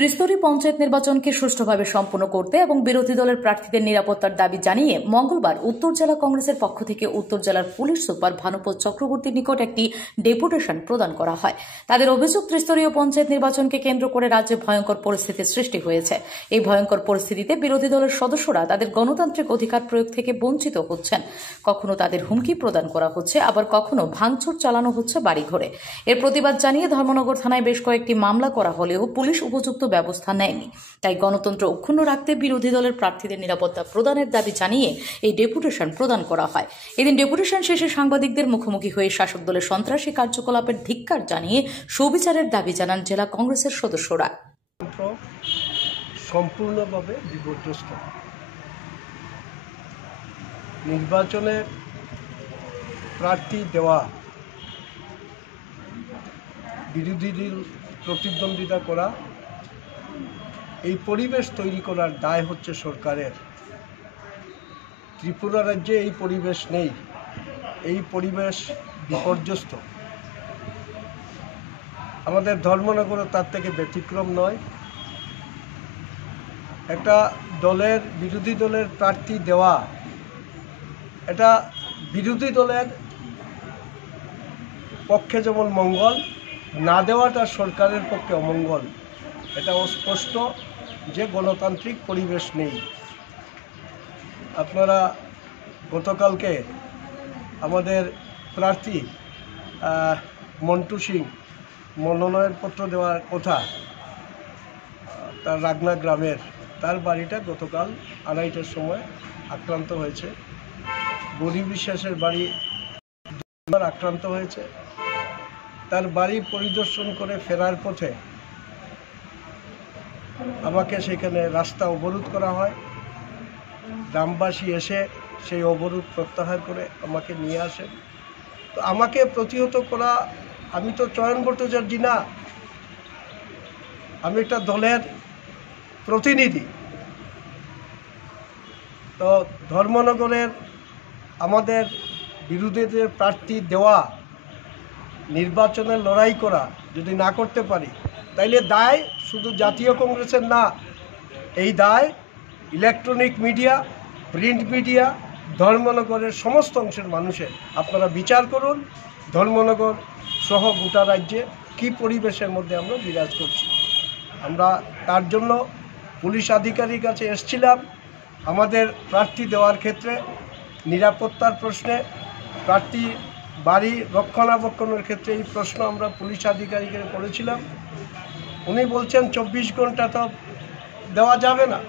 ত্রিস্তরীয় পঞ্চায়েত নির্বাচনকে সুষ্ঠুভাবে সম্পন্ন করতে এবং বিরোধী দলের প্রার্থীদের নিরাপত্তার দাবি জানিয়ে মঙ্গলবার উত্তর জেলা কংগ্রেসের পক্ষ থেকে উত্তর জেলার পুলিশ সুপার ভানুপদ চক্রবর্তীর নিকট একটি ডেপুটেশন প্রদান করা হয়। তাদের অভিযোগ, ত্রিস্তরীয় পঞ্চায়েত নির্বাচনকে কেন্দ্র করে রাজ্যে ভয়ঙ্কর পরিস্থিতির সৃষ্টি হয়েছে। এই ভয়ঙ্কর পরিস্থিতিতে বিরোধী দলের সদস্যরা তাদের গণতান্ত্রিক অধিকার প্রয়োগ থেকে বঞ্চিত হচ্ছেন। কখনো তাদের হুমকি প্রদান করা হচ্ছে, আবার কখনো ভাঙচুর চালানো হচ্ছে বাড়িঘরে। এর প্রতিবাদ জানিয়ে ধর্মনগর থানায় বেশ কয়েকটি মামলা করা হলেও পুলিশ উপযুক্ত ব্যবস্থা নেয়নি। তাই গণতন্ত্র অক্ষুণ্ণ রাখতে বিরোধী দলের প্রার্থীদের নিরাপত্তা প্রদানের দাবি জানিয়ে এই ডেপুটেশন প্রদান করা হয়। এদিন ডেপুটেশন শেষে সাংবাদিকদের মুখোমুখি হয়ে শাসক দলের সন্ত্রাসী কার্যকলাপের ধিক্কার জানিয়ে সুবিচারের দাবি জানান জেলা কংগ্রেসের সদস্যরা। সম্পূর্ণভাবে বিপর্যস্ত। নির্বাচনে প্রার্থী দেওয়া, বিরোধী দল প্রতিদ্বন্দ্বিতা করা, এই পরিবেশ তৈরি করার দায় হচ্ছে সরকারের। ত্রিপুরা রাজ্যে এই পরিবেশ নেই, এই পরিবেশ বিপর্যস্ত। আমাদের ধর্মনগরও তার থেকে ব্যতিক্রম নয়। একটা দলের বিরোধী দলের প্রার্থী দেওয়া, এটা বিরোধী দলের পক্ষে যেমন মঙ্গল, না দেওয়াটা সরকারের পক্ষে অমঙ্গল। এটা স্পষ্ট যে গণতান্ত্রিক পরিবেশ নেই। আপনারা গতকালকে আমাদের প্রার্থী মন্টু সিং মনোনয়নপত্র দেওয়ার কথা, তার রাগনা গ্রামের, তার বাড়িটা গতকাল 2:30টার সময় আক্রান্ত হয়েছে। গরিব বিশ্বাসের বাড়ি আক্রান্ত হয়েছে। তার বাড়ি পরিদর্শন করে ফেরার পথে আমাকে সেখানে রাস্তা অবরোধ করা হয়। গ্রামবাসী এসে সেই অবরোধ প্রত্যাহার করে আমাকে নিয়ে আসেন। তো আমাকে প্রতিহত করা, আমি তো চয়ন ভট্টাচার্য না, আমি একটা দলের প্রতিনিধি। তো ধর্মনগরের আমাদের বিরোধীদের প্রার্থী দেওয়া, নির্বাচনে লড়াই করা যদি না করতে পারি, তাইলে দায় শুধু জাতীয় কংগ্রেসের না, এই দায় ইলেকট্রনিক মিডিয়া, প্রিন্ট মিডিয়া, ধর্মনগরের সমস্ত অংশের মানুষের। আপনারা বিচার করুন ধর্মনগর সহ গোটা রাজ্যে কী পরিবেশের মধ্যে আমরা বিরাজ করছি। আমরা তার জন্য পুলিশ আধিকারিক কাছে এসেছিলাম। আমাদের প্রার্থী দেওয়ার ক্ষেত্রে নিরাপত্তার প্রশ্নে, প্রার্থী বাড়ি রক্ষণাবেক্ষণের ক্ষেত্রে এই প্রশ্ন আমরা পুলিশ আধিকারিকের করেছিলাম। উনি বলছেন 24 ঘন্টা তো দেওয়া যাবে না,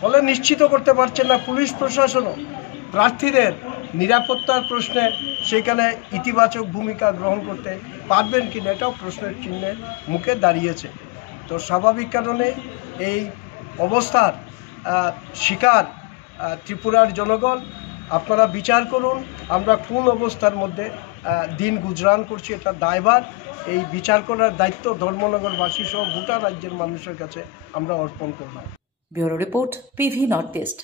ফলে নিশ্চিত করতে পারছেন না পুলিশ প্রশাসনও প্রার্থীদের নিরাপত্তার প্রশ্নে সেখানে ইতিবাচক ভূমিকা গ্রহণ করতে পারবেন কিনা, এটাও প্রশ্নের চিহ্নের মুখে দাঁড়িয়েছে। তো স্বাভাবিক কারণে এই অবস্থার শিকার ত্রিপুরার জনগণ। আপনারা বিচার করুন আমরা কোন অবস্থার মধ্যে দিন গুজরান করছি, এটা দায়ভার। এই বিচার করার দায়িত্ব ধর্মনগরবাসী সহ গোটা রাজ্যের মানুষের কাছে আমরা অর্পণ করলাম। Bureau report, PV north east.